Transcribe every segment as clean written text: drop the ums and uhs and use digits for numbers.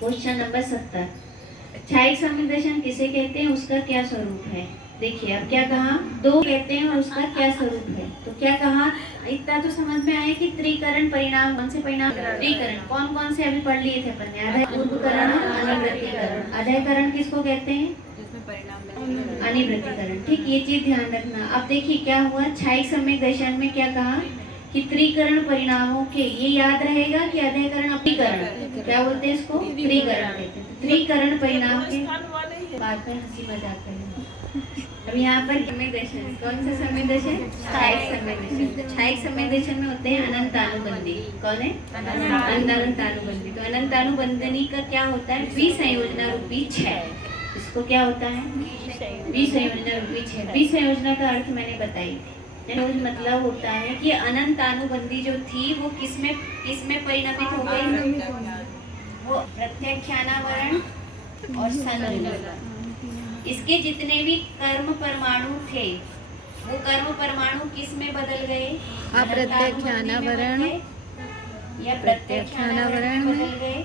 Question number 70, छायिक सम्यक दर्शन किसे कहते हैं, उसका क्या स्वरूप है। देखिए अब क्या कहा, दो कहते हैं और उसका क्या स्वरूप है। तो क्या कहा, इतना तो समझ में आया कि त्रिकरण परिणाम, कौन से परिणाम, त्रिकरण कौन कौन से अभी पढ़ लिए थे अपन ने, अधय पूर्वकरण और अनिवृत्तिकरण। अधयकरण किसको कहते हैं, अनिवृत्तिकरण। ठीक, ये चीज ध्यान रखना। अब देखिए क्या हुआ, छायिक सम्यक दर्शन में क्या कहा कि त्रिकरण परिणामों के, ये याद रहेगा कि अधयकरण अपीकरण, क्या बोलते हैं इसको, त्रिकरण कहते हैं। त्रिकरण परिणाम के बाद में हंसी मजाक करेंगे। अब यहाँ पर सम्यक दर्शन, कौन सा सम्यक दर्शन, छायिक सम्यक दर्शन। छायिक सम्यक दर्शन में होते हैं अनंतानुबंधी। कौन है, अनंतानुबंधी। तो अनंतानुबंधनी का क्या होता है, विसंयोजना रूपी क्षय। इसको क्या होता है, विसंयोजना रूपी क्षय। विसंयोजना का अर्थ मैंने बताई थी, मतलब होता है कि अनंतानुबंधी जो थी वो किसमें परिणमित हो गई, वो प्रत्यक्षानावरण और संतुलन। इसके जितने भी कर्म परमाणु थे वो कर्म परमाणु किस में बदल गए, अप्रत्यक्षानावरण या प्रत्यक्षानावरण में बदल गए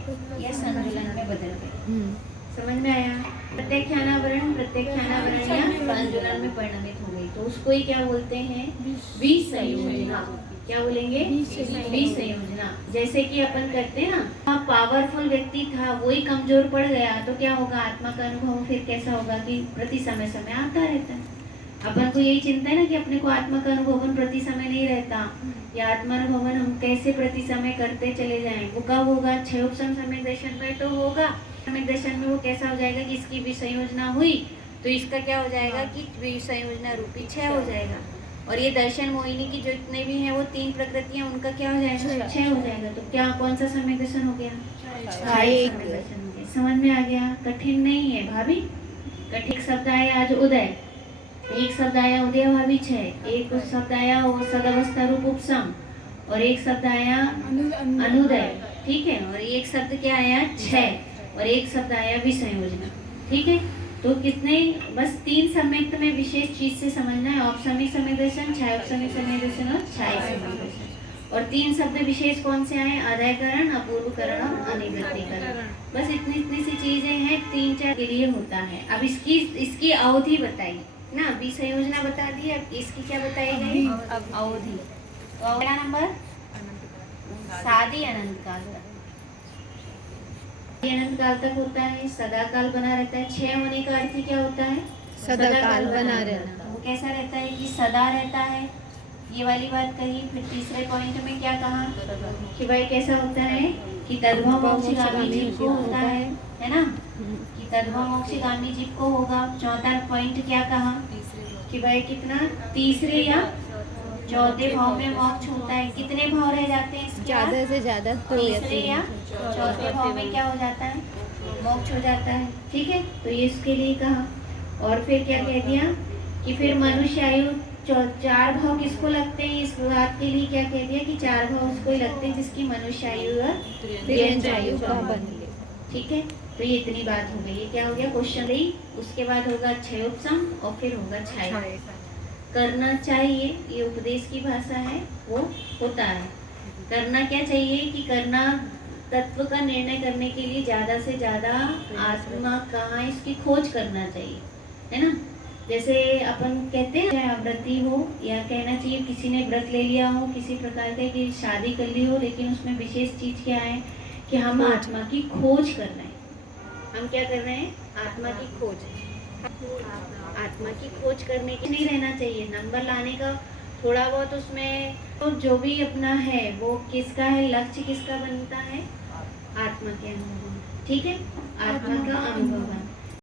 या संतुलन में बदल गए। समझ में आया, प्रत्यक्षानावरण या संतुलन में परिणमित हो गई तो उसको ही क्या बोलते हैं, विसंयोजना। क्या बोलेंगे, विसंयोजना। जैसे कि अपन करते हैं ना, पावरफुल व्यक्ति था वही कमजोर पड़ गया तो क्या होगा, आत्मा का अनुभव फिर कैसा होगा कि प्रति समय समय आता रहता है। अपन को यही चिंता है ना कि अपने को आत्मा का अनुभवन प्रति समय नहीं रहता, या आत्मा अनुभवन हम कैसे प्रति समय करते चले जाएं। वो कब होगा, क्षयोपशम सम्यक दर्शन में तो होगा। सम्यक दर्शन में वो कैसा हो जाएगा कि इसकी विसंयोजना हुई तो इसका क्या हो जाएगा कि विसंयोजना रूपी क्षय हो जाएगा। और ये दर्शन मोहिनी की जो इतने भी हैं वो तीन प्रकृतियां, उनका क्या हो जाएगा, क्षय हो जाएगा। तो क्या कौन सा सम्यक दर्शन हो गया, छायिक सम्यक दर्शन हो गया। समझ में आ गया, कठिन नहीं है भाभी। कठिन शब्द आया आज उदय, एक शब्द आया उदय भाभी क्षय, एक शब्द आया वो सदावस्था रूप उपशम, और एक शब्द आया अनुदय। ठीक है, और एक शब्द क्या आया, क्षय, और एक शब्द आया विसंयोजना। ठीक है, तो कितने, बस तीन सम्यक्त में विशेष चीज से समझना है, औपसमिक सम्यक दर्शन, छायोपसमिक सम्यक दर्शन और छायिक सम्यक दर्शन। और तीन शब्द विशेष कौन से आए, अधयकरण, अपूर्वकरण और अनिवृत्तिकरण। बस इतनी सी चीजें हैं, तीन चार के लिए होता है। अब इसकी अवधि बताई ना, विसंयोजना बता दी, अब इसकी क्या बताई गई, अवधि। तो अगला नंबर, शादी अनंत काल तक, अनंत काल तक होता है, सदा काल बना रहता है। क्षय होने का अर्थ क्या होता है, सदा काल बना रहना। वो कैसा रहता है कि सदा रहता है, ये वाली बात कही। फिर तीसरे पॉइंट में क्या कहा कि भाई कैसा होता है कि तद्भव मोक्षगामी जीव को होता है ना, कि तद्भव मोक्षगामी जीव को होगा। चौथा पॉइंट क्या कहा कि भाई कितना, तीसरे या चौथे भाव में मोक्ष होता है। कितने भाव रह जाते हैं, ज्यादा से ज्यादा तीसरे या चौथे भाव में क्या हो जाता है, मोक्ष हो जाता है। ठीक है, तो ये इसके लिए कहा। और फिर क्या कह दिया कि फिर मनुष्य आयु, चार भाव किसको लगते हैं, इस बात के लिए क्या कह दिया कि चार भाव उसको ही लगते हैं जिसकी मनुष्य आयु आयु का बन। ठीक है, तो ये इतनी बात हो गई। ये क्या हो गया, क्वेश्चन दी। उसके बाद होगा क्षयोपशम और फिर होगा छायिक। करना चाहिए, ये उपदेश की भाषा है, वो होता है। करना क्या चाहिए कि करना तत्व का निर्णय करने के लिए ज्यादा से ज्यादा आत्मा कहाँ, इसकी खोज करना चाहिए, है ना। जैसे अपन कहते हैं चाहे व्रती हो, या कहना चाहिए किसी ने व्रत ले लिया हो किसी प्रकार का, कि शादी कर ली हो, लेकिन उसमें विशेष चीज क्या है कि हम आत्मा की खोज कर रहे हैं। हम क्या कर रहे हैं, आत्मा की खोज। आत्मा की खोज करने की नहीं रहना चाहिए, नंबर लाने का थोड़ा बहुत उसमें, तो जो भी अपना है वो किसका है, लक्ष्य किसका बनता है, आत्मा के अनुभव। ठीक है, आत्मा का अनुभव।